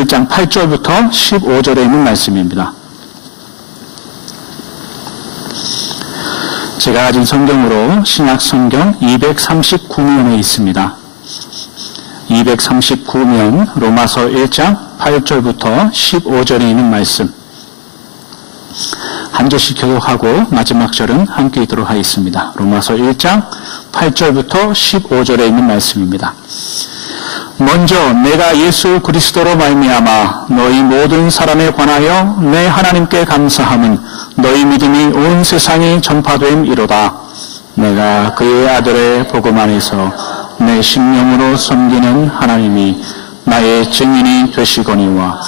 1장 8절부터 15절에 있는 말씀입니다. 제가 가진 성경으로 신약 성경 239면에 있습니다. 239면 로마서 1장 8절부터 15절에 있는 말씀. 한 절씩 교독하고 마지막 절은 함께 읽도록 하겠습니다. 로마서 1장 8절부터 15절에 있는 말씀입니다. 먼저 내가 예수 그리스도로 말미암아 너희 모든 사람에 관하여 내 하나님께 감사함은 너희 믿음이 온 세상에 전파됨이로다. 내가 그의 아들의 복음 안에서 내 심령으로 섬기는 하나님이 나의 증인이 되시거니와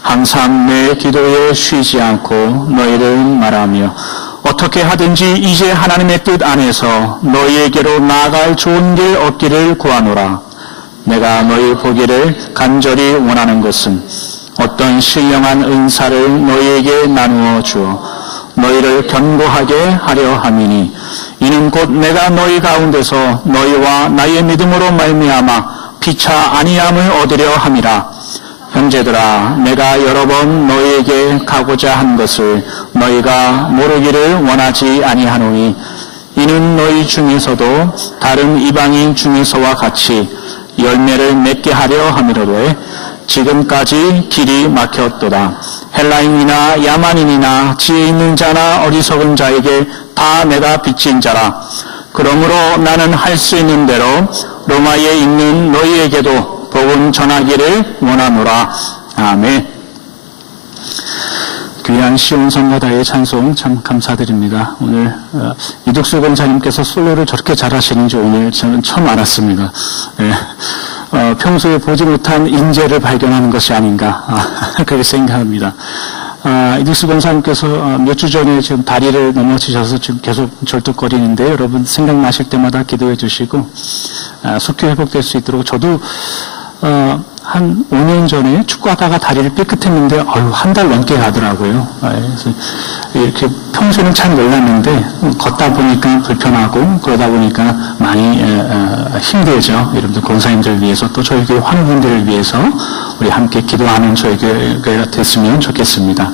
항상 내 기도에 쉬지 않고 너희를 말하며 어떻게 하든지 이제 하나님의 뜻 안에서 너희에게로 나아갈 좋은 길 얻기를 구하노라. 내가 너희 보기를 간절히 원하는 것은 어떤 신령한 은사를 너희에게 나누어 주어 너희를 견고하게 하려 함이니 이는 곧 내가 너희 가운데서 너희와 나의 믿음으로 말미암아 피차 아니함을 얻으려 함이라. 형제들아, 내가 여러 번 너희에게 가고자 한 것을 너희가 모르기를 원하지 아니하노니 이는 너희 중에서도 다른 이방인 중에서와 같이 열매를 맺게 하려 함이로되 지금까지 길이 막혔도다. 헬라인이나 야만인이나 지혜 있는 자나 어리석은 자에게 다 내가 빚진 자라. 그러므로 나는 할 수 있는 대로 로마에 있는 너희에게도 복음 전하기를 원하노라. 아멘. 귀한 시온 성가다의 찬송 참 감사드립니다. 오늘 이득수 권사님께서 솔로를 저렇게 잘하시는지 오늘 저는 처음 알았습니다. 네. 평소에 보지 못한 인재를 발견하는 것이 아닌가 그렇게 생각합니다. 이득수 권사님께서 몇 주 전에 지금 다리를 넘어지셔서 지금 계속 절뚝거리는데 여러분 생각나실 때마다 기도해 주시고 속히 회복될 수 있도록 저도 한 5년 전에 축구하다가 다리를 삐끗했는데 한 달 넘게 가더라고요. 그래서 이렇게 평소에는 잘 몰랐는데 걷다 보니까 불편하고 그러다 보니까 많이 힘들죠. 여러분들 권사님들 위해서 또 저희 교회 환우분들을 위해서 우리 함께 기도하는 저희 교회가 됐으면 좋겠습니다.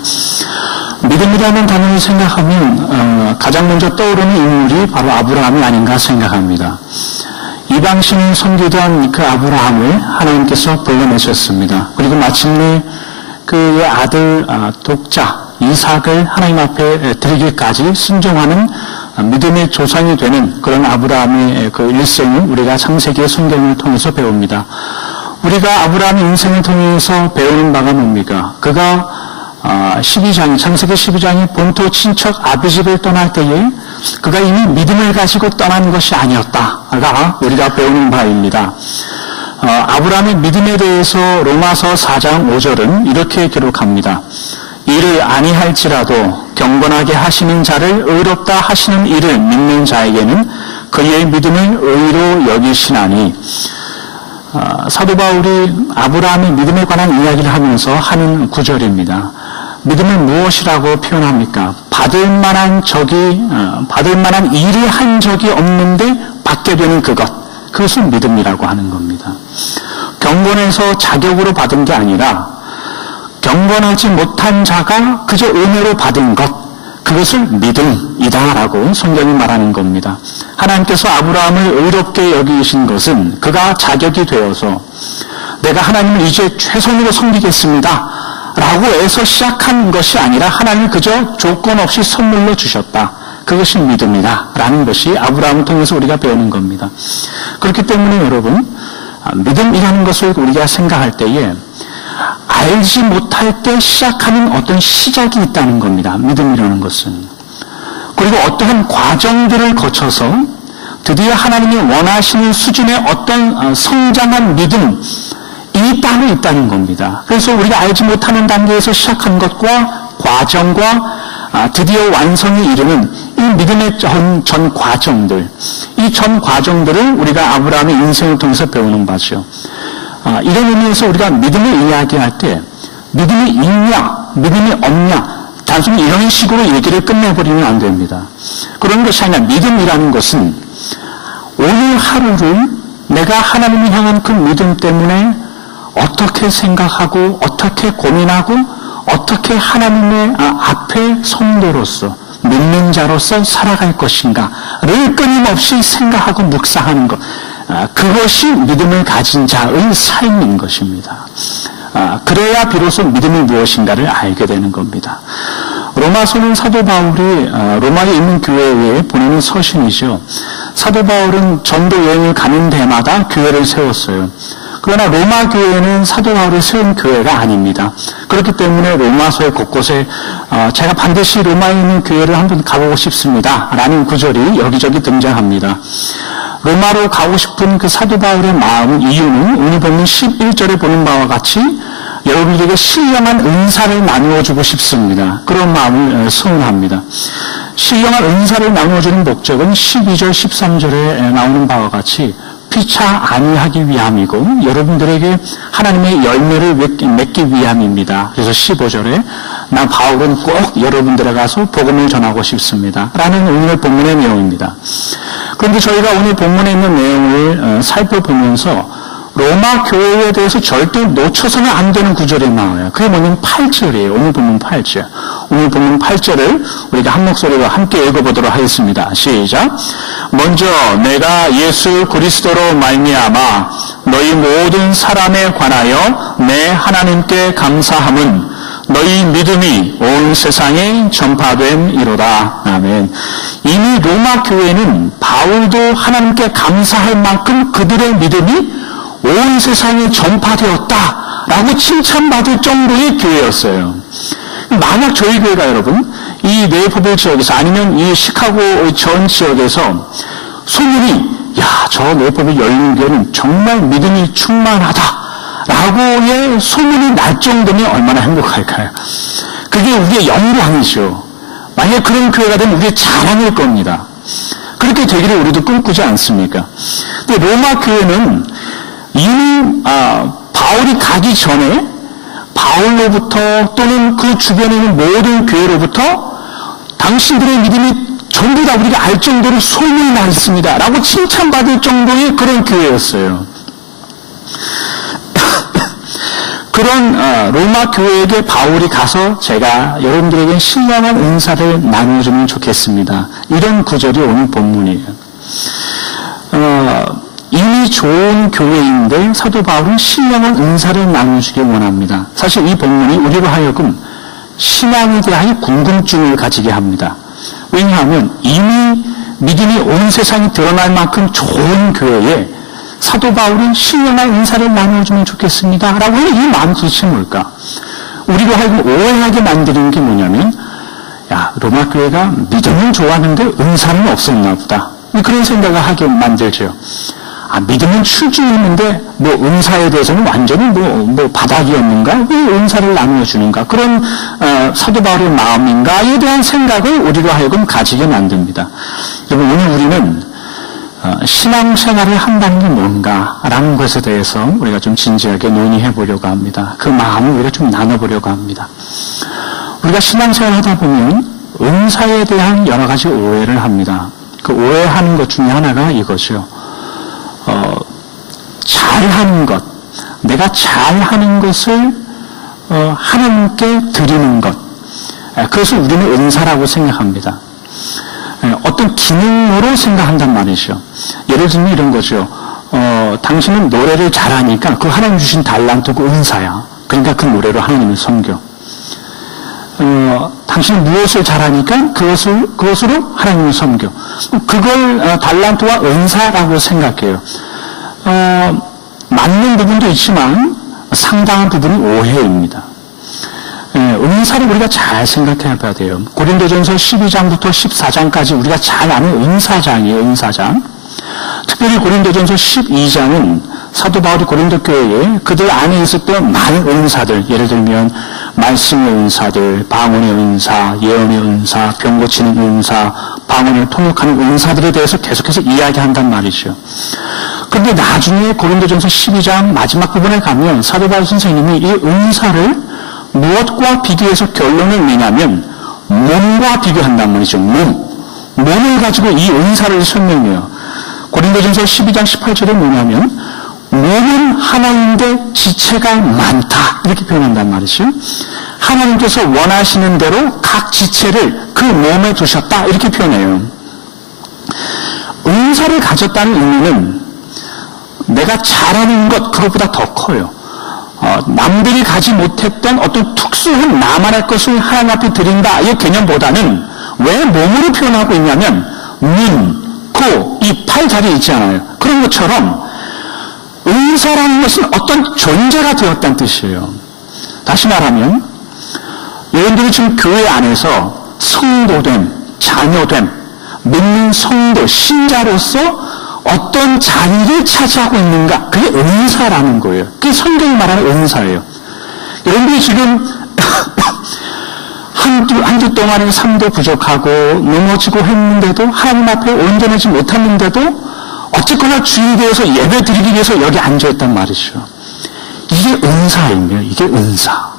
믿음이라는 단어를 생각하면 가장 먼저 떠오르는 인물이 바로 아브라함이 아닌가 생각합니다. 이방신을 섬기던 그 아브라함을 하나님께서 불러내셨습니다. 그리고 마침내 그의 아들 독자 이삭을 하나님 앞에 드리기까지 순종하는 믿음의 조상이 되는 그런 아브라함의 그 일생을 우리가 창세기의 성경을 통해서 배웁니다. 우리가 아브라함의 인생을 통해서 배우는 바가 뭡니까? 그가 12장, 창세기 12장의 본토 친척 아비집을 떠날 때에 그가 이미 믿음을 가지고 떠난 것이 아니었다가 우리가 배우는 바입니다. 아브라함의 믿음에 대해서 로마서 4장 5절은 이렇게 기록합니다. 이를 아니할지라도 경건하게 하시는 자를 의롭다 하시는 이를 믿는 자에게는 그의 믿음을 의로 여기시나니. 사도 바울이 아브라함의 믿음에 관한 이야기를 하면서 하는 구절입니다. 믿음을 무엇이라고 표현합니까? 받을 만한 일을 한 적이 없는데 받게 되는 그것을 믿음이라고 하는 겁니다. 경건해서 자격으로 받은 게 아니라 경건하지 못한 자가 그저 은혜로 받은 그것을 믿음이다라고 성경이 말하는 겁니다. 하나님께서 아브라함을 의롭게 여기신 것은 그가 자격이 되어서 내가 하나님을 이제 최선으로 섬기겠습니다 라고 해서 시작한 것이 아니라 하나님이 그저 조건 없이 선물로 주셨다. 그것이 믿음이다 라는 것이 아브라함을 통해서 우리가 배우는 겁니다. 그렇기 때문에 여러분, 믿음이라는 것을 우리가 생각할 때에 알지 못할 때 시작하는 어떤 시작이 있다는 겁니다. 믿음이라는 것은. 그리고 어떠한 과정들을 거쳐서 드디어 하나님이 원하시는 수준의 어떤 성장한 믿음, 이 따로 있다는 겁니다. 그래서 우리가 알지 못하는 단계에서 시작한 것과 과정과 드디어 완성에 이르는 이 믿음의 전 과정들, 이 전 과정들을 우리가 아브라함의 인생을 통해서 배우는 바죠. 이런 의미에서 우리가 믿음을 이야기할 때 믿음이 있냐, 믿음이 없냐, 단순히 이런 식으로 얘기를 끝내버리면 안 됩니다. 그런 것이 아니라 믿음이라는 것은 오늘 하루를 내가 하나님을 향한 그 믿음 때문에 어떻게 생각하고 어떻게 고민하고 어떻게 하나님의 앞에 성도로서 믿는 자로서 살아갈 것인가를 끊임없이 생각하고 묵상하는 것, 그것이 믿음을 가진 자의 삶인 것입니다. 그래야 비로소 믿음이 무엇인가를 알게 되는 겁니다. 로마서는 사도 바울이 로마에 있는 교회에 보내는 서신이죠. 사도 바울은 전도 여행을 가는 데마다 교회를 세웠어요. 그러나 로마 교회는 사도 바울이 세운 교회가 아닙니다. 그렇기 때문에 로마서의 곳곳에 제가 반드시 로마에 있는 교회를 한번 가보고 싶습니다 라는 구절이 여기저기 등장합니다. 로마로 가고 싶은 그 사도 바울의 마음, 이유는 오늘 보면 11절에 보는 바와 같이 여러분들에게 신령한 은사를 나누어주고 싶습니다. 그런 마음을 소원합니다. 신령한 은사를 나누어주는 목적은 12절, 13절에 나오는 바와 같이 피차 아니하기 위함이고 여러분들에게 하나님의 열매를 맺기 위함입니다. 그래서 15절에 나 바울은 꼭 여러분들에 가서 복음을 전하고 싶습니다 라는 오늘 본문의 내용입니다. 그런데 저희가 오늘 본문에 있는 내용을 살펴보면서 로마 교회에 대해서 절대 놓쳐서는 안 되는 구절이 나와요. 그게 뭐냐면 8절이에요. 오늘 본문 8절. 오늘 본문 8절을 우리가 한 목소리로 함께 읽어보도록 하겠습니다. 시작. 먼저 내가 예수 그리스도로 말미암아 너희 모든 사람에 관하여 내 하나님께 감사함은 너희 믿음이 온 세상에 전파됨이로다. 아멘. 이미 로마 교회는 바울도 하나님께 감사할 만큼 그들의 믿음이 온 세상에 전파되었다라고 칭찬받을 정도의 교회였어요. 만약 저희 교회가 여러분 이 네이버빌 지역에서 아니면 이 시카고 전 지역에서 소문이 저 네이버빌 열린교회는 정말 믿음이 충만하다라고의 소문이 날 정도면 얼마나 행복할까요? 그게 우리의 영광이죠. 만약 그런 교회가 되면 우리의 자랑일 겁니다. 그렇게 되기를 우리도 꿈꾸지 않습니까? 근데 로마 교회는 이미 바울이 가기 전에 바울로부터 또는 그 주변에 있는 모든 교회로부터 당신들의 믿음이 전부 다 우리가 알 정도로 소문이 나 있습니다 라고 칭찬받을 정도의 그런 교회였어요. 그런 로마 교회에게 바울이 가서 제가 여러분들에게 신령한 은사를 나누어주면 좋겠습니다. 이런 구절이 오늘 본문이에요. 이미 좋은 교회인데 사도 바울은 신령한 은사를 나누시길 원합니다. 사실 이 본문이 우리로 하여금 신앙에 대한 궁금증을 가지게 합니다. 왜냐하면 이미 믿음이 온 세상에 드러날 만큼 좋은 교회에 사도 바울은 신령한 은사를 나누어주면 좋겠습니다 라고 하는 이 마음 도대체 뭘까? 우리로 하여금 오해하게 만드는 게 뭐냐면 로마 교회가 믿음은 좋았는데 은사는 없었나 보다. 그런 생각을 하게 만들죠. 믿음은 출중했는데 은사에 대해서는 완전히 바닥이었는가? 왜 은사를 나누어주는가? 그런 사도 바울의 마음인가에 대한 생각을 우리로 하여금 가지게 만듭니다. 여러분 오늘 우리는 신앙생활을 한다는 게 뭔가라는 것에 대해서 우리가 좀 진지하게 논의해 보려고 합니다. 그 마음을 우리가 좀 나눠보려고 합니다. 우리가 신앙생활을 하다 보면 은사에 대한 여러 가지 오해를 합니다. 그 오해하는 것 중에 하나가 이거죠. 잘하는 것, 내가 잘하는 것을 하나님께 드리는 것, 그것을 우리는 은사라고 생각합니다. 어떤 기능으로 생각한단 말이죠. 예를 들면 이런 거죠. 당신은 노래를 잘하니까 그 하나님 주신 달란트고 은사야. 그러니까 그 노래로 하나님을 섬겨. 당신은 무엇을 잘하니까 그것으로 하나님을 섬겨. 그걸 달란트와 은사라고 생각해요. 맞는 부분도 있지만 상당한 부분이 오해입니다. 은사를 우리가 잘 생각해 봐야 돼요. 고린도전서 12장부터 14장까지 우리가 잘 아는 은사장이에요. 은사장. 특별히 고린도전서 12장은 사도 바울이 고린도 교회에 그들 안에 있었던 많은 은사들, 예를 들면 말씀의 은사들, 방언의 은사, 예언의 은사, 병 고치는 은사, 방언을 통역하는 은사들에 대해서 계속해서 이야기한단 말이죠. 그런데 나중에 고린도전서 12장 마지막 부분에 가면 사도 바울 선생님이 이 은사를 무엇과 비교해서 결론을 내냐면 몸과 비교한단 말이죠. 몸을 가지고 이 은사를 설명해요. 고린도전서 12장 18절에 뭐냐면 몸은 하나인데 지체가 많다. 이렇게 표현한단 말이죠. 하나님께서 원하시는 대로 각 지체를 그 몸에 두셨다. 이렇게 표현해요. 은사를 가졌다는 의미는 내가 잘하는 것, 그것보다 더 커요. 남들이 가지 못했던 어떤 특수한 나만의 것을 하나님 앞에 드린다. 이 개념보다는 왜 몸으로 표현하고 있냐면 눈, 코, 입, 팔 자리에 있지 않아요. 그런 것처럼 은사라는 것은 어떤 존재가 되었다는 뜻이에요. 다시 말하면 여러분들이 지금 교회 안에서 성도됨, 자녀됨, 믿는 성도, 신자로서 어떤 자리를 차지하고 있는가? 그게 은사라는 거예요. 그게 성경이 말하는 은사예요. 여러분들이 지금 한 주 동안은 삶도 부족하고 넘어지고 했는데도 하나님 앞에 온전하지 못했는데도 어쨌거나 주일에 대해서 예배 드리기 위해서 여기 앉아있단 말이죠. 이게 은사입니다. 이게 은사.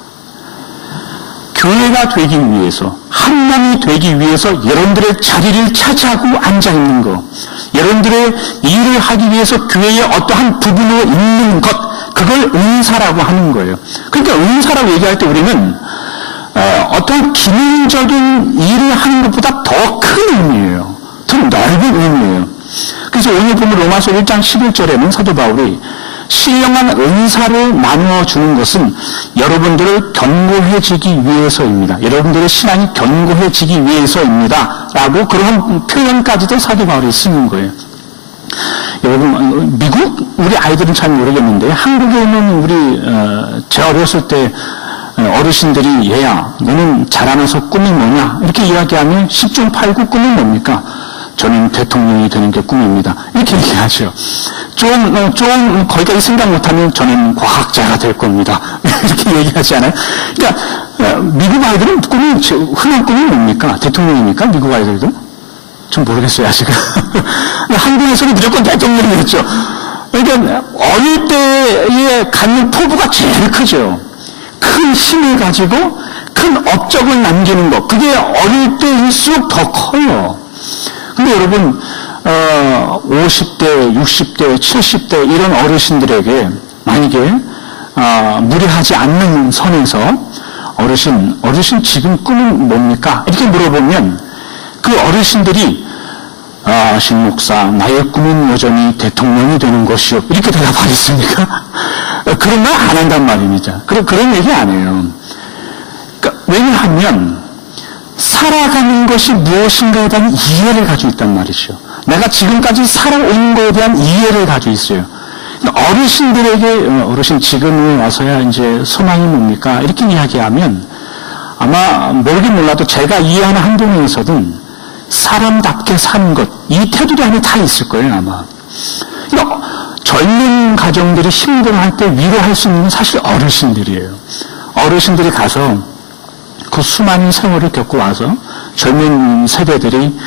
교회가 되기 위해서, 하나님이 되기 위해서 여러분들의 자리를 차지하고 앉아있는 것, 여러분들의 일을 하기 위해서 교회의 어떠한 부분으로 있는 것, 그걸 은사라고 하는 거예요. 그러니까 은사라고 얘기할 때 우리는 어떤 기능적인 일을 하는 것보다 더 큰 의미예요. 더 넓은 의미예요. 그래서 오늘 보면 로마서 1장 11절에는 사도 바울이 신령한 은사를 나누어 주는 것은 여러분들을 견고해지기 위해서입니다. 여러분들의 신앙이 견고해지기 위해서입니다. 라고 그런 표현까지도 사도 바울이 쓰는 거예요. 여러분, 미국 우리 아이들은 잘 모르겠는데 한국에 있는 우리 제 어렸을 때 어르신들이 얘야 너는 자라나서 꿈이 뭐냐 이렇게 이야기하면 10중 8구 꿈이 뭡니까? 저는 대통령이 되는 게 꿈입니다. 이렇게 얘기하죠. 좀 거기까지 생각 못하면 저는 과학자가 될 겁니다. 이렇게 얘기하지 않아요? 그러니까 미국 아이들은 흔한 꿈이 뭡니까? 대통령입니까? 미국 아이들도? 좀 모르겠어요 아직은. 한국에서는 무조건 대통령이었죠. 그러니까 어릴 때에 갖는 포부가 제일 크죠. 큰 힘을 가지고 큰 업적을 남기는 것. 그게 어릴 때일수록 더 커요. 근데 여러분 50대, 60대, 70대 이런 어르신들에게 만약에 무리하지 않는 선에서 어르신 지금 꿈은 뭡니까? 이렇게 물어보면 그 어르신들이 신 목사 나의 꿈은 여전히 대통령이 되는 것이요 이렇게 대답하겠습니까? 그런 말 안 한단 말입니다. 그런 얘기 안 해요. 그러니까 왜냐하면 살아가는 것이 무엇인가에 대한 이해를 가지고 있단 말이죠. 내가 지금까지 살아온 것에 대한 이해를 가지고 있어요. 어르신들에게 어르신 지금 와서야 이제 소망이 뭡니까? 이렇게 이야기하면 아마 모르긴 몰라도 제가 이해하는 한동에서는 사람답게 사는 것, 이 태도도 안에 다 있을 거예요, 아마. 그러니까 젊은 가정들이 힘들어할 때 위로할 수 있는 건 사실 어르신들이에요. 어르신들이 가서 그 수많은 세월을 겪고 와서 젊은 세대들이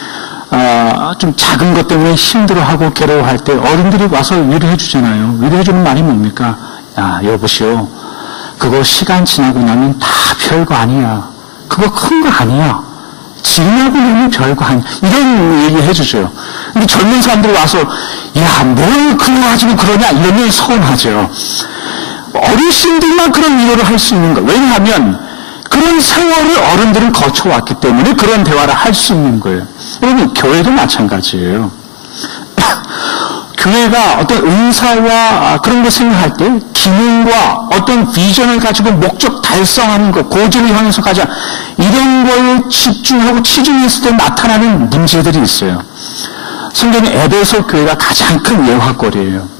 좀 작은 것 때문에 힘들어하고 괴로워할 때 어른들이 와서 위로해 주잖아요. 위로해 주는 말이 뭡니까? 야, 여보시오. 그거 시간 지나고 나면 다 별거 아니야. 그거 큰 거 아니야. 지나고 나면 별거 아니야. 이런 얘기 해주죠. 근데 젊은 사람들이 와서 야, 뭘 그거 가지고 그러냐 이러면 서운하죠. 어르신들만 그런 위로를 할 수 있는 거. 왜냐하면 그런 세월을 어른들은 거쳐왔기 때문에 그런 대화를 할 수 있는 거예요. 여러분, 교회도 마찬가지예요. 교회가 어떤 은사와 그런 걸 생각할 때 기능과 어떤 비전을 가지고 목적 달성하는 것, 고지를 향해서 가자 이런 걸 집중하고 치중했을 때 나타나는 문제들이 있어요. 성경의 에베소 교회가 가장 큰 예화거리예요.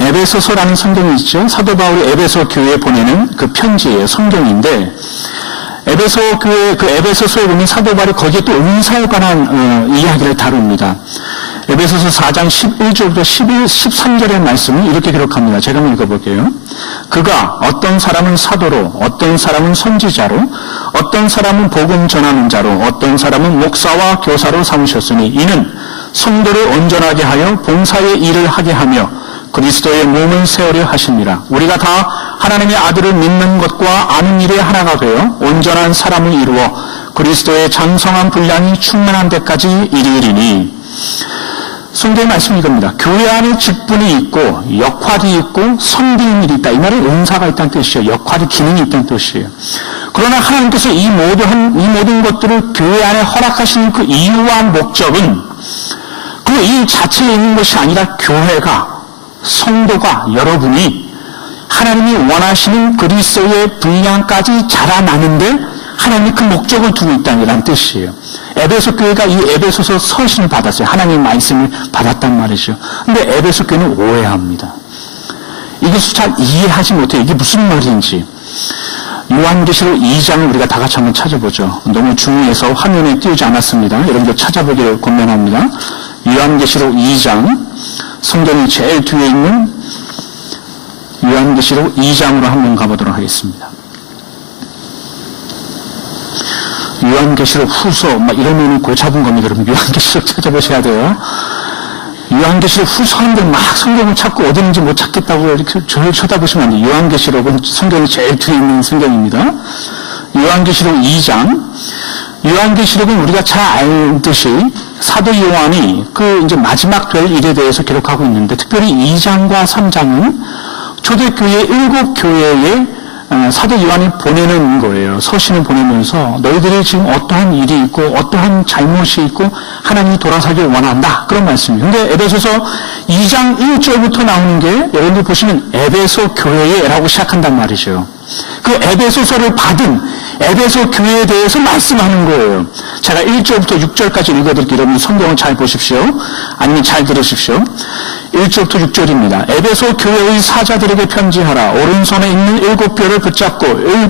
에베소서라는 성경이 있죠. 사도 바울이 에베소 교회에 보내는 그 편지예요. 성경인데 에베소 교회 그 에베소서에 보면 사도 바울이 거기에 또 은사에 관한 이야기를 다룹니다. 에베소서 4장 11절부터 13절의 말씀을 이렇게 기록합니다. 제가 한번 읽어볼게요. 그가 어떤 사람은 사도로, 어떤 사람은 선지자로, 어떤 사람은 복음 전하는 자로, 어떤 사람은 목사와 교사로 삼으셨으니 이는 성도를 온전하게 하여 봉사의 일을 하게 하며 그리스도의 몸을 세우려 하십니다. 우리가 다 하나님의 아들을 믿는 것과 아는 일에 하나가 되어 온전한 사람을 이루어 그리스도의 장성한 분량이 충만한 데까지 이르리니 성경의 말씀이 이겁니다. 교회 안에 직분이 있고 역할이 있고 섬기는 일이 있다. 이 말은 은사가 있다는 뜻이에요. 역할이 기능이 있다는 뜻이에요. 그러나 하나님께서 이 모든 것들을 교회 안에 허락하시는 그 이유와 목적은 그 일 자체에 있는 것이 아니라 교회가, 성도가, 여러분이 하나님이 원하시는 그리스도의 분량까지 자라나는데 하나님이 그 목적을 두고 있다는 뜻이에요. 에베소 교회가 이 에베소서 서신을 받았어요. 하나님의 말씀을 받았단 말이죠. 근데 에베소 교회는 오해합니다. 이것을 잘 이해하지 못해요. 이게 무슨 말인지. 요한계시록 2장을 우리가 다 같이 한번 찾아보죠. 너무 중요해서 화면에 띄우지 않았습니다. 여러분들 찾아보기를 권면합니다. 요한계시록 2장, 성경이 제일 뒤에 있는 요한계시록 2장으로 한번 가보도록 하겠습니다. 요한계시록 후서, 이러면은 골 잡은 겁니다. 여러분, 요한계시록 찾아보셔야 돼요. 요한계시록 후서 하는데 막 성경을 찾고 어디 있는지 못 찾겠다고 이렇게 저를 쳐다보시면 안 돼요. 요한계시록은 성경이 제일 뒤에 있는 성경입니다. 요한계시록 2장. 요한계시록은 우리가 잘 알듯이 사도 요한이 이제 마지막 될 일에 대해서 기록하고 있는데, 특별히 2장과 3장은 초대교회 7교회에 사도 요한이 보내는 거예요. 서신을 보내면서 너희들이 지금 어떠한 일이 있고 어떠한 잘못이 있고 하나님이 돌아서길 원한다. 그런 말씀이에요. 근데 에베소서 2장 1절부터 나오는 게 여러분들 보시면 에베소 교회라고 시작한단 말이죠. 그 에베소서를 받은 에베소 교회에 대해서 말씀하는 거예요. 제가 1절부터 6절까지 읽어드릴게요. 여러분 성경을 잘 보십시오. 아니면 잘 들으십시오. 1절부터 6절입니다. 에베소 교회의 사자들에게 편지하라. 오른손에 있는 7뼈를 붙잡고 7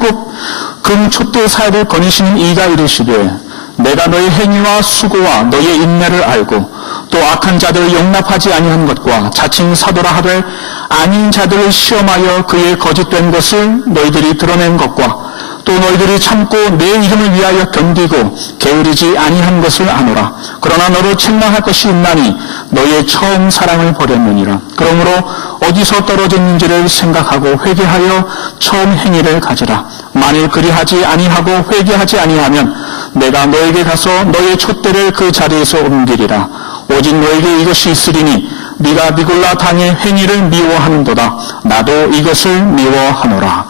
금 촛대 사이를 거니시는 이가 이르시되 내가 너의 행위와 수고와 너의 인내를 알고 또 악한 자들을 용납하지 아니한 것과 자칭 사도라 하되 아닌 자들을 시험하여 그의 거짓된 것을 너희들이 드러낸 것과 또 너희들이 참고 내 이름을 위하여 견디고 게으르지 아니한 것을 아노라. 그러나 너를 책망할 것이 있나니 너의 처음 사랑을 버렸느니라. 그러므로 어디서 떨어졌는지를 생각하고 회개하여 처음 행위를 가지라. 만일 그리하지 아니하고 회개하지 아니하면 내가 너에게 가서 너의 촛대를 그 자리에서 옮기리라. 오직 너에게 이것이 있으리니 네가 미골라 당의 행위를 미워하는도다. 나도 이것을 미워하노라.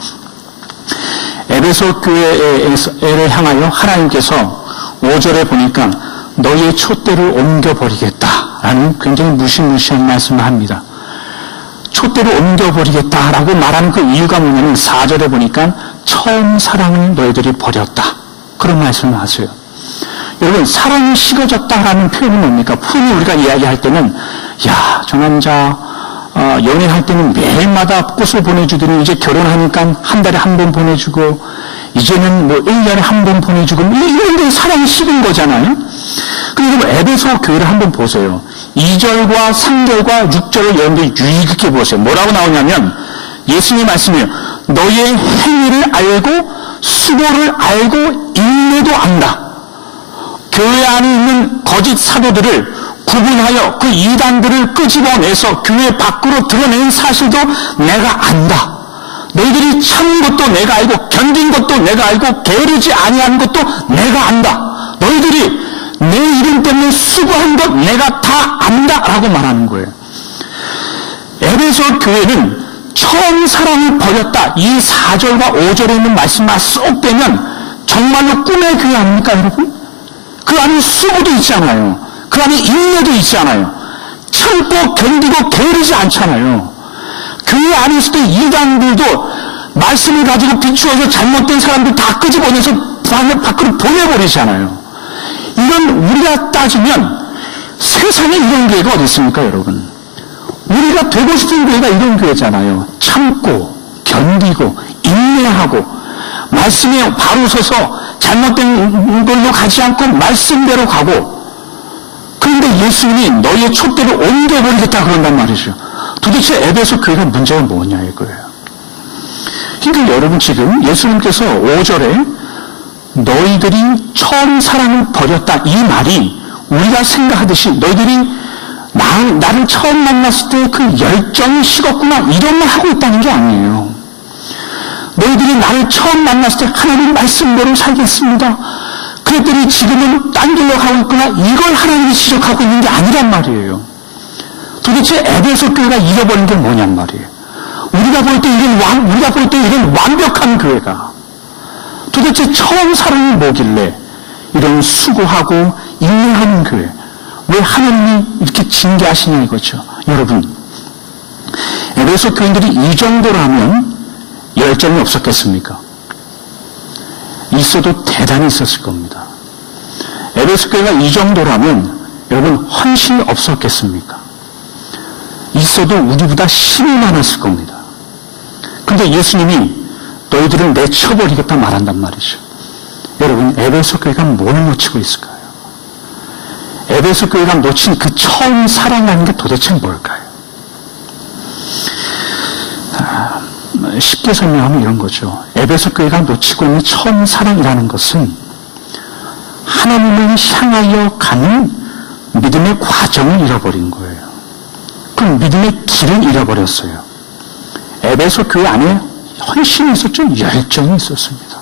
에베소 교회를 향하여 하나님께서 5절에 보니까 너의 촛대를 옮겨버리겠다라는 굉장히 무시무시한 말씀을 합니다. 촛대를 옮겨버리겠다라고 말하는 그 이유가 뭐냐면 4절에 보니까 처음 사랑을 너희들이 버렸다. 그런 말씀을 하세요. 여러분, 사랑이 식어졌다라는 표현이 뭡니까? 흔히 우리가 이야기할 때는 야, 저 남자 연애할 때는 매일마다 꽃을 보내주더니 이제 결혼하니까 한 달에 한 번 보내주고 이제는 1년에 한 번 보내주고 이런 게 사랑이 식은 거잖아요. 그리고 에베소 교회를 한번 보세요. 2절과 3절과 6절을 여러분들 유의 깊게 보세요. 뭐라고 나오냐면 예수님의 말씀이에요. 너의 행위를 알고 수고를 알고 인내도 안다. 교회 안에 있는 거짓 사도들을 구분하여 그 이단들을 끄집어내서 교회 밖으로 드러낸 사실도 내가 안다. 너희들이 참은 것도 내가 알고 견딘 것도 내가 알고 게으르지 아니한 것도 내가 안다. 너희들이 내 이름 때문에 수고한 것 내가 다 안다라고 말하는 거예요. 에베소 교회는 처음 사랑을 버렸다. 이 4절과 5절에 있는 말씀만 쏙 빼면 정말로 꿈의 교회 아닙니까 여러분? 그 안에 수고도 있잖아요. 그 안에 인내도 있잖아요. 참고 견디고 게으르지 않잖아요. 교회 안에 있을 때 이단들도 말씀을 가지고 비추어서 잘못된 사람들 다 끄집어내서 밖으로 보내버리잖아요. 이건 우리가 따지면 세상에 이런 교회가 어디 있습니까 여러분? 우리가 되고 싶은 교회가 이런 교회잖아요. 참고 견디고 인내하고 말씀에 바로 서서 잘못된 걸로 가지 않고 말씀대로 가고. 그런데 예수님이 너희의 촛대를 옮겨버리겠다 그런단 말이죠. 도대체 에베소 교회가 문제가 뭐냐 이거예요. 그러니까 여러분 지금 예수님께서 5절에 너희들이 처음 사랑을 버렸다 이 말이 우리가 생각하듯이 너희들이 나를 처음 만났을 때 그 열정이 식었구나 이런 말 하고 있다는 게 아니에요. 너희들이 나를 처음 만났을 때 하나님 말씀대로 살겠습니다. 그랬더니 지금은 딴 길로 가고 있구나 이걸 하나님이 지적하고 있는 게 아니란 말이에요. 도대체 에베소 교회가 잃어버린 게 뭐냔 말이에요. 우리가 볼 때 이런 완벽한 교회가 도대체 처음 사랑이 뭐길래 이런 수고하고 인내하는 교회, 왜 하나님이 이렇게 징계하시냐 이거죠. 여러분, 에베소 교인들이 이 정도라면 열정이 없었겠습니까? 있어도 대단히 있었을 겁니다. 에베소 교회가 이 정도라면 여러분 헌신이 없었겠습니까? 있어도 우리보다 힘이 많았을 겁니다. 근데 예수님이 너희들을 내쳐버리겠다 말한단 말이죠. 여러분, 에베소 교회가 뭘 놓치고 있을까요? 에베소 교회가 놓친 그 처음 사랑이라는 게 도대체 뭘까요? 쉽게 설명하면 이런 거죠. 에베소 교회가 놓치고 있는 처음 사랑이라는 것은 하나님을 향하여 가는 믿음의 과정을 잃어버린 거예요. 그 믿음의 길을 잃어버렸어요. 에베소 교회 안에 헌신이 있었죠. 열정이 있었습니다.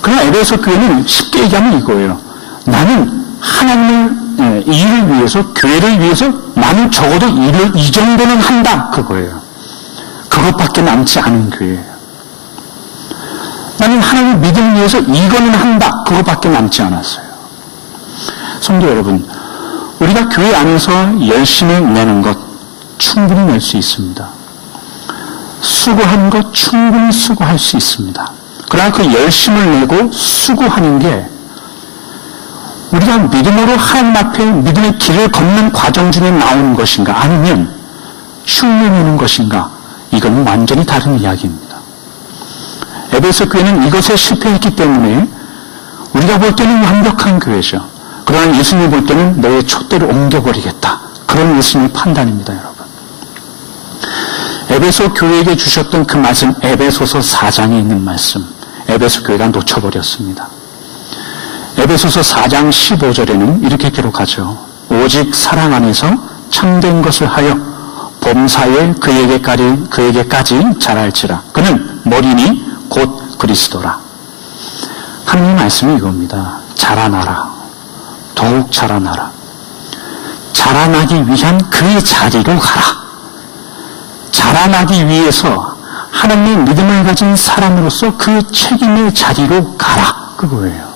그러나 에베소 교회는 쉽게 얘기하면 이거예요. 나는 하나님을 일을 위해서, 교회를 위해서 나는 적어도 일을 이 정도는 한다. 그거예요. 그것밖에 남지 않은 교회예요. 나는 하나님 믿음 위해서 이거는 한다. 그것밖에 남지 않았어요. 성도 여러분, 우리가 교회 안에서 열심히 내는 것 충분히 낼 수 있습니다. 수고하는 것 충분히 수고할 수 있습니다. 그러나 그 열심을 내고 수고하는 게 우리가 믿음으로 하나님 앞에 믿음의 길을 걷는 과정 중에 나오는 것인가 아니면 흉내내는 것인가, 이건 완전히 다른 이야기입니다. 에베소 교회는 이것에 실패했기 때문에 우리가 볼 때는 완벽한 교회죠. 그러나 예수님이 볼 때는 너의 촛대를 옮겨버리겠다. 그런 예수님의 판단입니다, 여러분. 에베소 교회에게 주셨던 그 말씀, 에베소서 4장에 있는 말씀, 에베소 교회가 놓쳐버렸습니다. 에베소서 4장 15절에는 이렇게 기록하죠. 오직 사랑 안에서 참된 것을 하여 범사에 그에게까지 자랄지라. 그는 머리니 곧 그리스도라. 하나님의 말씀이 이겁니다. 자라나라. 더욱 자라나라. 자라나기 위한 그의 자리로 가라. 자라나기 위해서 하나님의 믿음을 가진 사람으로서 그 책임의 자리로 가라. 그거예요.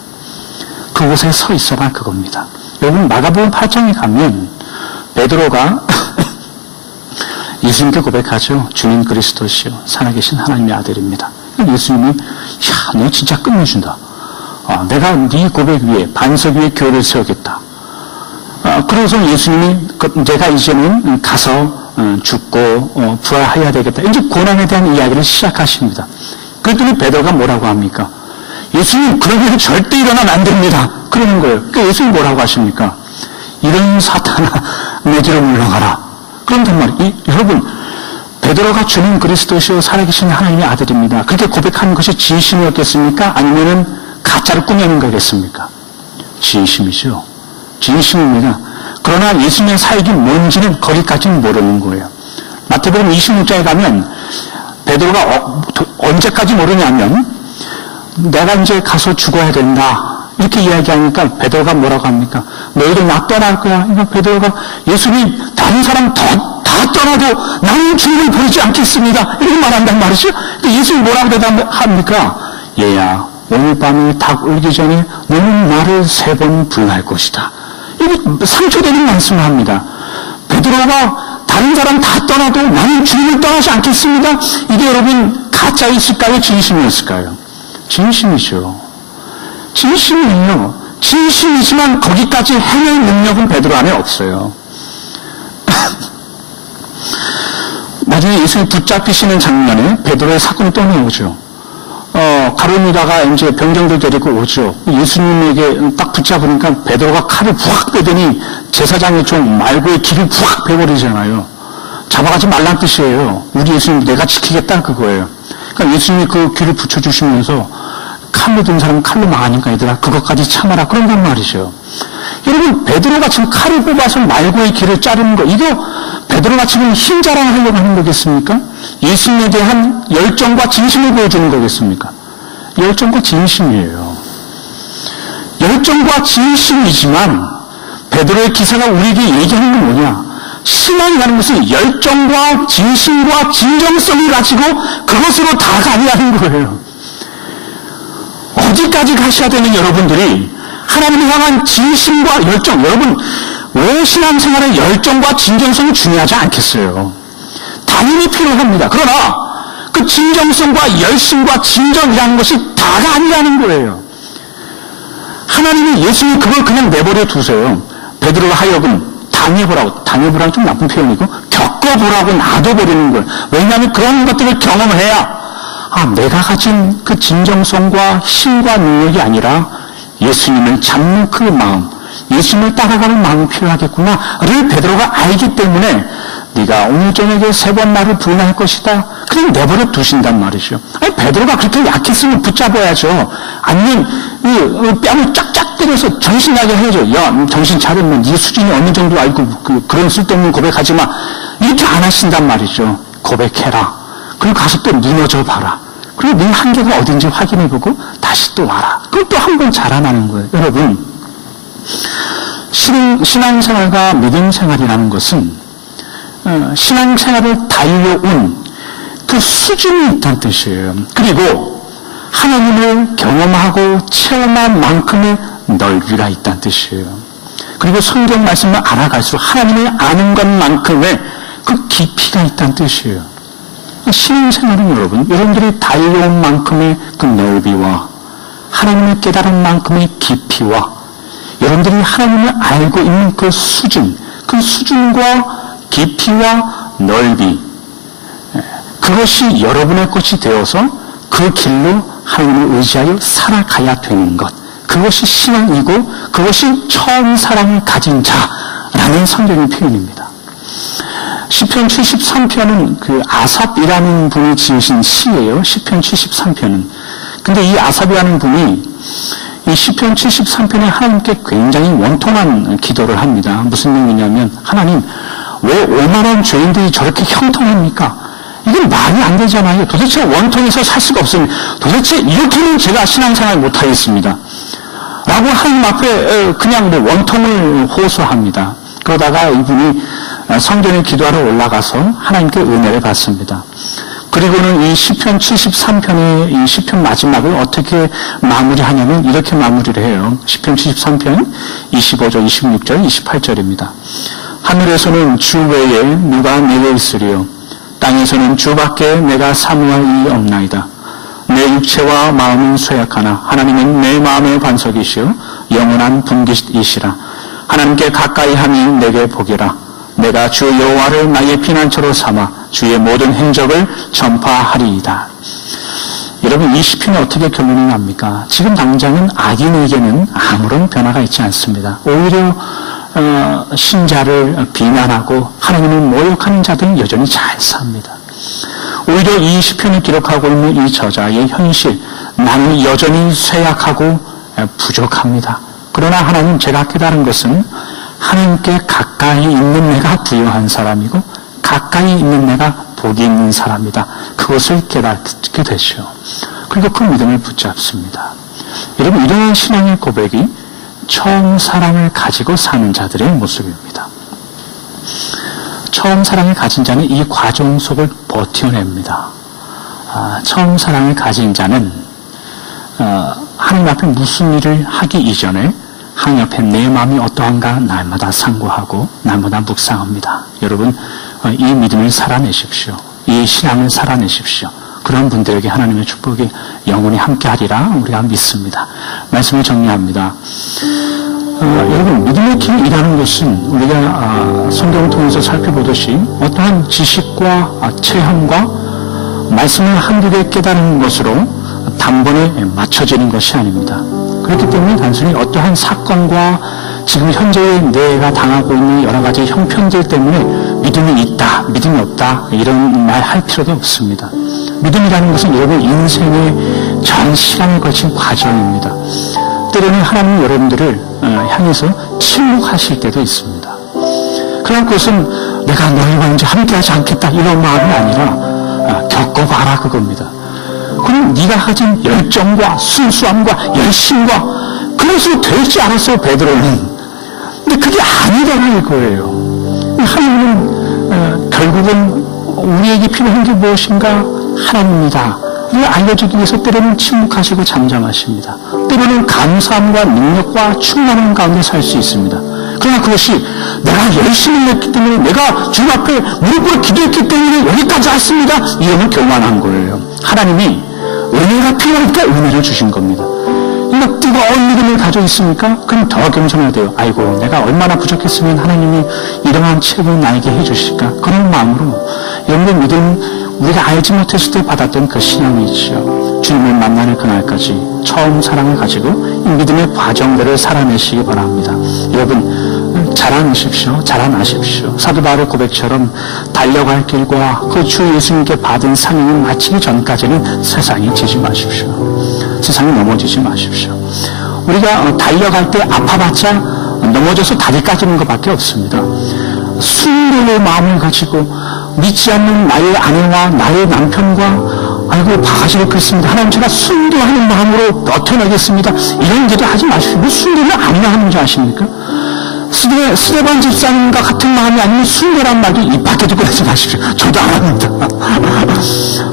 그곳에 서 있어라. 그겁니다. 여러분, 마가복음 8장에 가면 베드로가 예수님께 고백하죠. 주님 그리스도시요 살아계신 하나님의 아들입니다. 예수님이 너 진짜 끝내준다. 내가 네 고백 위에 반석 위에 교회를 세우겠다. 그래서 예수님이 내가 이제는 가서 죽고 부활해야 되겠다. 이제 고난에 대한 이야기를 시작하십니다. 그랬더니 베드로가 뭐라고 합니까? 예수님, 그러면 절대 일어나면 안 됩니다. 그러는 거예요. 그러니까 예수님 뭐라고 하십니까? 이런 사탄아, 내 뒤로 물러가라. 그런단 말이에요. 여러분, 베드로가 주님 그리스도시요 살아계신 하나님의 아들입니다. 그렇게 고백하는 것이 진심이었겠습니까? 아니면은 가짜를 꾸며낸 거겠습니까? 진심이죠. 진심입니다. 그러나 예수님의 사역이 뭔지는 거기까지는 모르는 거예요. 마태복음 26장에 가면 베드로가 언제까지 모르냐면 내가 이제 가서 죽어야 된다. 이렇게 이야기하니까 베드로가 뭐라고 합니까? 너희들 나 떠날 거야. 이거 베드로가 예수님 다른 사람 다 떠나도 나는 주님을 부르지 않겠습니다. 이렇게 말한단 말이죠. 예수님 뭐라고 대답합니까? 얘야, 오늘 밤에 닭 울기 전에 너는 나를 3번 부인할 것이다. 이거 상처되는 말씀을 합니다. 베드로가 다른 사람 다 떠나도 나는 주님을 떠나지 않겠습니다. 이게 여러분 가짜였을까요? 진심이었을까요? 진심이죠. 진심이에요. 진심이지만 거기까지 해낼 능력은 베드로 안에 없어요. 나중에 예수님 붙잡히시는 장면에 베드로의 사건이 또 나오죠. 가룟유다가 이제 병정들 데리고 오죠. 예수님에게 딱 붙잡으니까 베드로가 칼을 부악 빼더니 제사장이 좀 말고의 길을 부악 빼버리잖아요. 잡아가지 말란 뜻이에요. 우리 예수님 내가 지키겠다 그거예요. 그러니까 예수님이 그 귀를 붙여주시면서 칼로 든 사람은 칼로 망하니까 얘들아 그것까지 참아라 그런단 말이죠. 여러분 베드로가 지금 칼을 뽑아서 말고의 길을 자르는 거 이거 베드로가 지금 힘 자랑하려고 하는 거겠습니까? 예수님에 대한 열정과 진심을 보여주는 거겠습니까? 열정과 진심이에요. 열정과 진심이지만 베드로의 기사가 우리에게 얘기하는 건 뭐냐? 신앙이라는 것은 열정과 진심과 진정성을 가지고 그것으로 다가가는 거예요. 어디까지 가셔야 되는 여러분들이 하나님을 향한 진심과 열정, 여러분 왜 신앙생활의 열정과 진정성이 중요하지 않겠어요? 당연히 필요합니다. 그러나 그 진정성과 열심과 진정이라는 것이 다가 아니라는 거예요. 하나님이 예수님 그걸 그냥 내버려 두세요. 베드로가 하여금 당해보라고 좀 나쁜 표현이고 겪어보라고 놔둬버리는 거예요. 왜냐하면 그런 것들을 경험해야 내가 가진 그 진정성과 힘과 능력이 아니라 예수님을 잡는 그 마음, 예수님을 따라가는 마음이 필요하겠구나를 베드로가 알기 때문에 네가 오늘 저녁에 3번 나를 부인할 것이다. 그냥 내버려 두신단 말이죠. 아니, 베드로가 그렇게 약했으면 붙잡아야죠. 아니면 이 뺨을 쫙쫙 때려서 정신 나게 해야죠. 야, 정신 차리면 네 수준이 어느 정도 알고 그런 쓸데없는 고백하지 마. 이렇게 안 하신단 말이죠. 고백해라. 그리고 가서 또 무너져 봐라. 그리고 네 한계가 어딘지 확인해보고 다시 또 와라. 그럼 또 한 번 자라나는 거예요. 여러분, 신앙생활과 믿음생활이라는 것은 신앙생활을 달려온 그 수준이 있다는 뜻이에요. 그리고 하나님을 경험하고 체험한 만큼의 넓이가 있다는 뜻이에요. 그리고 성경 말씀을 알아갈수록 하나님을 아는 것만큼의 그 깊이가 있다는 뜻이에요. 신앙생활은 여러분들이 달려온 만큼의 그 넓이와 하나님을 깨달은 만큼의 깊이와 여러분들이 하나님을 알고 있는 그 수준과 깊이와 넓이, 그것이 여러분의 것이 되어서 그 길로 하나님을 의지하여 살아가야 되는 것, 그것이 신앙이고 그것이 처음 사랑을 가진 자라는 성경의 표현입니다. 시편 73편은 그 아삽이라는 분이 지으신 시예요. 시편 73편은. 근데 이 아삽이라는 분이 이 시편 73편에 하나님께 굉장히 원통한 기도를 합니다. 무슨 의미냐면, 하나님, 왜 오만한 죄인들이 저렇게 형통합니까? 이건 말이 안 되잖아요. 도대체 원통해서 살 수가 없으니 도대체 이렇게는 제가 신앙생활 못하겠습니다. 라고 하나님 앞에 그냥 원통을 호소합니다. 그러다가 이분이 성전에 기도하러 올라가서 하나님께 은혜를 받습니다. 그리고는 이 시편 73편의 이 시편 마지막을 어떻게 마무리하냐면 이렇게 마무리를 해요. 시편 73편 25절, 26절, 28절입니다. 하늘에서는 주 외에 누가 내게 있으리요? 땅에서는 주밖에 내가 사모할 일이 없나이다. 내 육체와 마음은 쇠약하나 하나님은 내 마음의 반석이시요 영원한 분깃이시라. 하나님께 가까이 함이 내게 복이라. 내가 주 여호와를 나의 피난처로 삼아 주의 모든 행적을 전파하리이다. 여러분, 이 시편이 어떻게 결론이 납니까? 지금 당장은 악인에게는 아무런 변화가 있지 않습니다. 오히려 신자를 비난하고 하나님을 모욕하는 자들은 여전히 잘 삽니다. 오히려 이 시편을 기록하고 있는 이 저자의 현실, 나는 여전히 쇠약하고 부족합니다. 그러나 하나님, 제가 깨달은 것은 하나님께 가까이 있는 내가 부유한 사람이고 가까이 있는 내가 복이 있는 사람이다. 그것을 깨닫게 되죠. 그리고 그 믿음을 붙잡습니다. 여러분, 이러한 신앙의 고백이 처음 사랑을 가지고 사는 자들의 모습입니다. 처음 사랑을 가진 자는 이 과정 속을 버텨냅니다. 처음 사랑을 가진 자는 하나님 앞에 무슨 일을 하기 이전에 하나님 앞에 내 마음이 어떠한가 날마다 상고하고 날마다 묵상합니다. 여러분, 이 믿음을 살아내십시오. 이 신앙을 살아내십시오. 그런 분들에게 하나님의 축복이 영원히 함께하리라 우리가 믿습니다. 말씀을 정리합니다. 여러분, 믿음의 길이라는 것은 우리가 성경을 통해서 살펴보듯이 어떠한 지식과 체험과 말씀을 한두개 깨달은 것으로 단번에 맞춰지는 것이 아닙니다. 그렇기 때문에 단순히 어떠한 사건과 지금 현재의 내가 당하고 있는 여러 가지 형편들 때문에 믿음이 있다, 믿음이 없다 이런 말 할 필요도 없습니다. 믿음이라는 것은 여러분 인생의 전 시간에 걸친 과정입니다. 때로는 하나님 여러분들을 향해서 침묵하실 때도 있습니다. 그런 것은 내가 너희와 이제 함께하지 않겠다 이런 마음이 아니라 겪어봐라 그겁니다. 그럼 네가 가진 열정과 순수함과 열심과 그것으로 되지 않았어요, 베드로는. 근데 그게 아니더라 이거예요. 하나님은 결국은 우리에게 필요한 게 무엇인가? 하나님입니다. 이걸 알려주기 위해서 때로는 침묵하시고 잠잠하십니다. 때로는 감사함과 능력과 충만함 가운데 살 수 있습니다. 그러나 그것이 내가 열심히 했기 때문에, 내가 주님 앞에 무릎 꿇어 기도했기 때문에 여기까지 왔습니다, 이러면 교만한 거예요. 하나님이 은혜가 필요하니까 은혜를 주신 겁니다. 이거 뜨거운 믿음을 가지고 있습니까? 그럼 더 겸손해야 돼요. 아이고, 내가 얼마나 부족했으면 하나님이 이러한 책을 나에게 해주실까? 그런 마음으로 여러분의 믿음, 우리가 알지 못했을 때 받았던 그 신앙이 있죠. 주님을 만나는 그날까지 처음 사랑을 가지고 이 믿음의 과정들을 살아내시기 바랍니다. 여러분, 자라나십시오. 자라나십시오. 사도 바울의 고백처럼 달려갈 길과 그 주 예수님께 받은 상임을 마치기 전까지는 세상에 지지 마십시오. 세상에 넘어지지 마십시오. 우리가 달려갈 때 아파봤자 넘어져서 다리 까지는 것밖에 없습니다. 순결의 마음을 가지고 믿지 않는 나의 아내와 나의 남편과 아이고 바가지를 긁습니다. 하나님, 제가 순교하는 마음으로 버텨내겠습니다. 이런 기도 하지 마십시오. 뭐 순교를 아무나 하는 줄 아십니까? 스데반 집사님과 같은 마음이 아니면 순교란 말도 입 밖에 두고 하지 마십시오. 저도 안 합니다.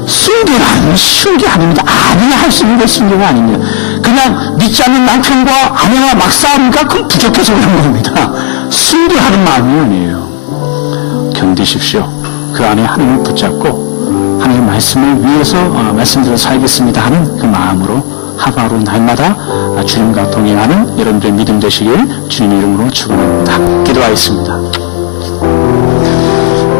순교란 쉬운 게 아닙니다. 아무나 할 수 있는 게 순교가 아닙니다. 그냥 믿지 않는 남편과 아내와 막 싸우니까 그건 부족해서 그런 겁니다. 순교하는 마음이 아니에요. 견디십시오. 그 안에 하나님을 붙잡고 하나님의 말씀을 위해서 말씀대로 살겠습니다 하는 그 마음으로 하루하루 날마다 주님과 동행하는 여러분들의 믿음 되시길 주님 이름으로 축원합니다. 기도하겠습니다.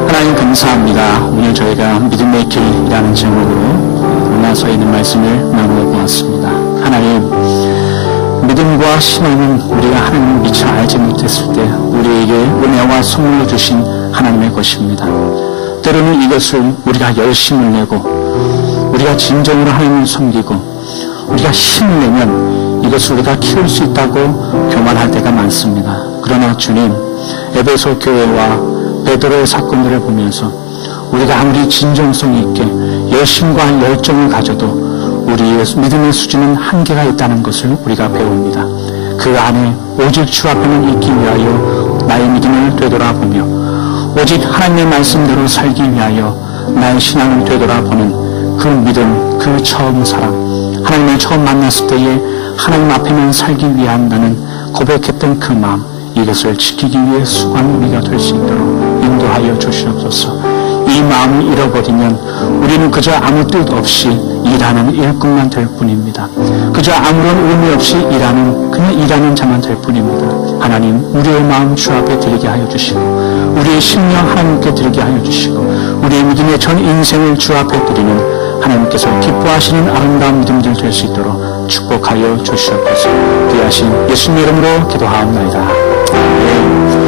하나님 감사합니다. 오늘 저희가 믿음의 길이라는 제목으로 올라서 있는 말씀을 나누어 보았습니다. 하나님, 믿음과 신앙은 우리가 하나님을 미처 알지 못했을 때 우리에게 은혜와 선물로 주신 하나님의 것입니다. 때로는 이것을 우리가 열심을 내고 우리가 진정으로 하나님을 섬기고 우리가 힘을 내면 이것을 우리가 키울 수 있다고 교만할 때가 많습니다. 그러나 주님, 에베소 교회와 베드로의 사건들을 보면서 우리가 아무리 진정성 있게 열심과 열정을 가져도 우리의 믿음의 수준은 한계가 있다는 것을 우리가 배웁니다. 그 안에 오직 주 앞에만 있기 위하여 나의 믿음을 되돌아보며 오직 하나님의 말씀대로 살기 위하여 나의 신앙을 되돌아보는 그 믿음, 그 처음 사랑, 하나님을 처음 만났을 때에 하나님 앞에만 살기 위한다는 고백했던 그 마음, 이것을 지키기 위해 수고하는 우리가 될 수 있도록 인도하여 주시옵소서. 이 마음을 잃어버리면 우리는 그저 아무 뜻 없이 일하는 일꾼만 될 뿐입니다. 그저 아무런 의미 없이 그냥 일하는 자만 될 뿐입니다. 하나님, 우리의 마음 주 앞에 드리게 하여 주시고 우리의 심령 하나님께 드리게 하여 주시고 우리의 믿음의 전 인생을 주 앞에 드리는 하나님께서 기뻐하시는 아름다운 믿음들 될 수 있도록 축복하여 주시옵소서. 귀하신 예수님 이름으로 기도하옵나이다. 아멘.